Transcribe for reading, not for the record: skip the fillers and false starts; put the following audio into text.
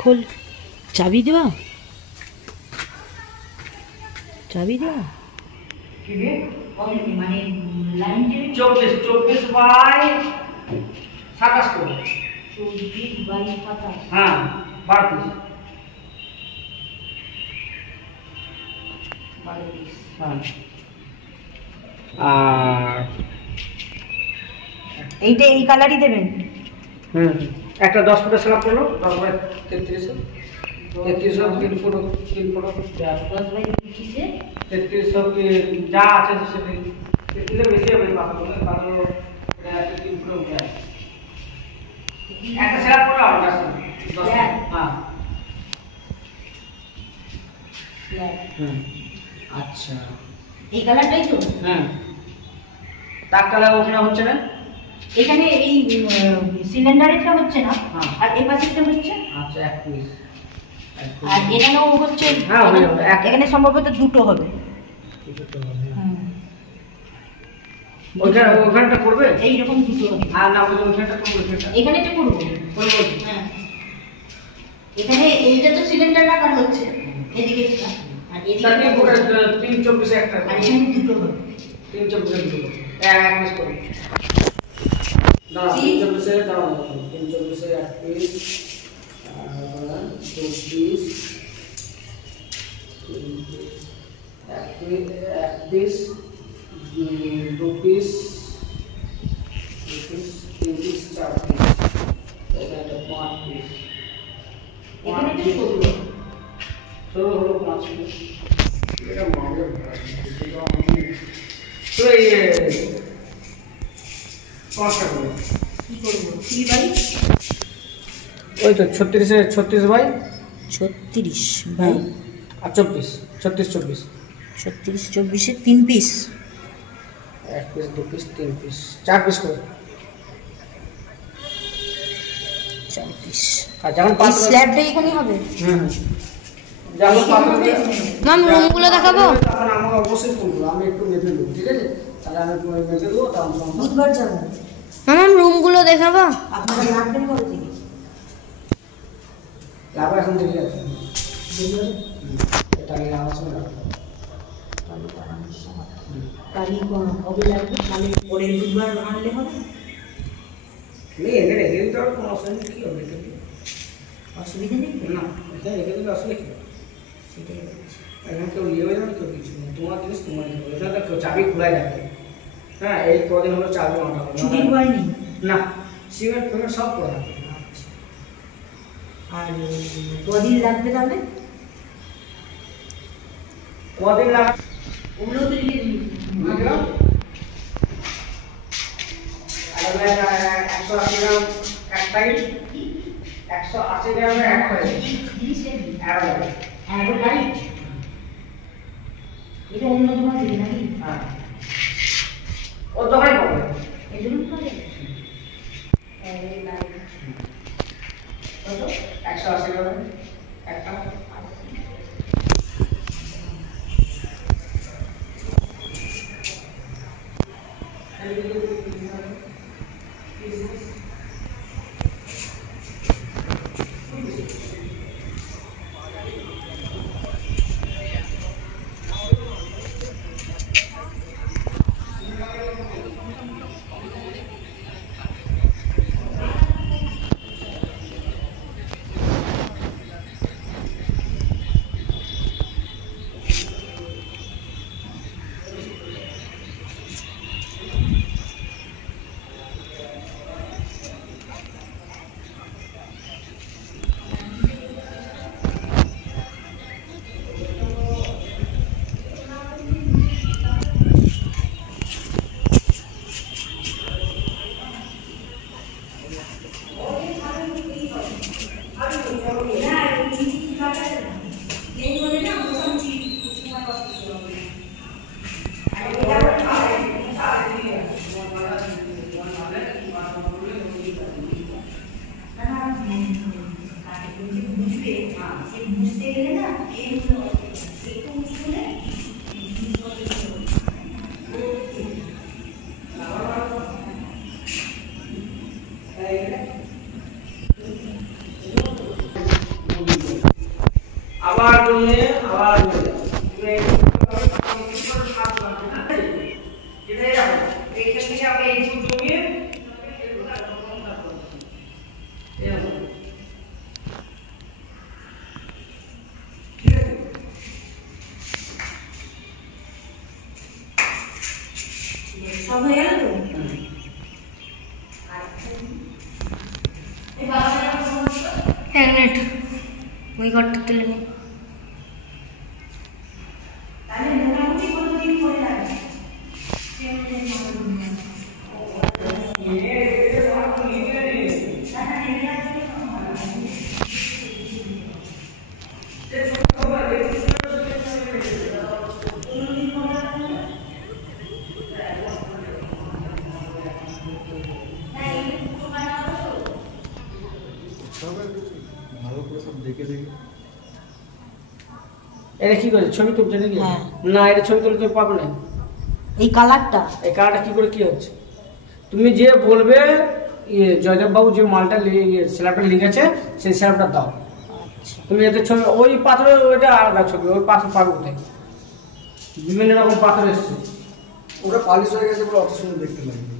খোল। চাবি দেওয়া, চাবি দেওয়া মানে লাইন 24 বাই 27 করে। 24 বাই 27। হ্যাঁ 12 পিস। 12 পিস। হ্যাঁ আর এইটা এই কালারই দেবেন। একটা 10 ফুটের স্ল্যাব করলো 10 বাই 33 3 ফুট 3 ফুট 10 বাই 25 33 কি যা আছে সেটা 33 বেশি হবে পাথর 3 ফুট উঠে আসে। একটা স্ল্যাব করলো আর 10 হ্যাঁ আচ্ছা এই কালারটাই তো। হ্যাঁ দাগ কালার ওখানে হচ্ছে না, এখানে এই সিলিন্ডারেরটা হচ্ছে না, হ্যাঁ। আর এই পাশেরটা হচ্ছে। আচ্ছা এক পিস। আর এখানেও হচ্ছে, হ্যাঁ, হয়ে যাবে। এখানে সম্ভবত দুটো হবে। ওখানটা করবে এইরকম দুটো হবে। আর না ওখানটা করবে ওখানটা এখানে তো করবো। হ্যাঁ এখানে এইটা তো সিলিন্ডার রাখা হচ্ছে এদিকে, আর তাহলে এদিকে পুরো 324 একটা আর এখানে দুটো হবে। 324 দুটো এক পিস করবে না 324 দাও 324 এক পিস আর 2 পিস এক পিস 2 পিস 3 পিস 4 পিস এটা 5 পিস এখানে তো করবো। সরো হলো 5 পিস এটা মাঝে তো এই 5 টাকা কি করবো? 3 বাই ওই তো 36 বাই 36 বাই আর 24 36 24 36 24 3 পিস। এক পিস 2 পিস 3 পিস 4 পিস করে 4 পিস। আর যখন এই স্ল্যাবটা এখানে হবে। যখন ম্যাম রুমগুলো দেখাবো? তখন আমাকে অবশ্যই ফোন করো, আমি একটু মেপে দেবো, ঠিক আছে? তাহলে আমি মেপে দেবো তখন বুধবার যাবো। ম্যাম রুমগুলো দেখাবো? আপনারা রাখবেন কবে থেকে? লাভ এখন দেরি আছে এটা আগে আমার সঙ্গে রাখবো কালি কবে লাগবে? তাহলে পরের বুধবার আনলে হবে। এনে রেখে দিতে হবে, কোনো অসুবিধা কী হবে এটা কি? অসুবিধা নেই তো? না এখানে রেখে দিলে অসুবিধা কী হবে? সেটাই বলছি। এখানে কেউ নিয়ে যাবে না, কেউ কিছু নেই, তোমার জিনিস তোমার নিতে হবে, এখানে তো চাবি খোলাই রাখবে। হ্যাঁ এই কদিন হলো চাবি আনা হবে ছুটি হয়নি। না, সিমেন্ট ফিমেন্ট সব করে রাখবে। আর কদিন লাগবে তাহলে? কদিন লাগ ওগুলো তো লিখে দিন। 180 গ্রাম এক প্যাকেট 180 গ্রামের এক প্যাকেট এটা অন্য দোকান থেকে নাকি? হ্যাঁ ও দোকানে পাবে এই জন্য পাবে। কত? 180 গ্রামের একটা নিয়ে আবার নিয়ে যাও। তুমি এই হাত লাগবে না, এটা এরকম। এইখান থেকে আপনি এই ফুট জমিয়ে এরকম। ঠিক আছে? সব হয়ে গেল তো? এই বাচ্চাটা কোন হচ্ছে? 1 মিনিট ওই ঘরটা তুলে নি। তাহলে মোটামুটি কতদিন পরে লাগবে? ভালো করে সব দেখে দেখে এটা কি করে ছবি তুলছে নাকি? হ্যাঁ। না, এটা ছবি তুলতে পারবে না। এই কালারটা এই কালারটা কি করে কি হচ্ছে? তুমি যে বলবে জয়দেব বাবু যে মালটা স্ল্যাবটা লিখেছে সেই স্ল্যাবটা দাও। আচ্ছা তুমি এতে ছবি ওই পাথরে ওইটা আলাদা ছবি, ওই পাথর পাবে কোথায়? বিভিন্ন রকম পাথর এসছে। ওটা পালিশ হয়ে গেছে বলে অত সুন্দর দেখতে লাগে।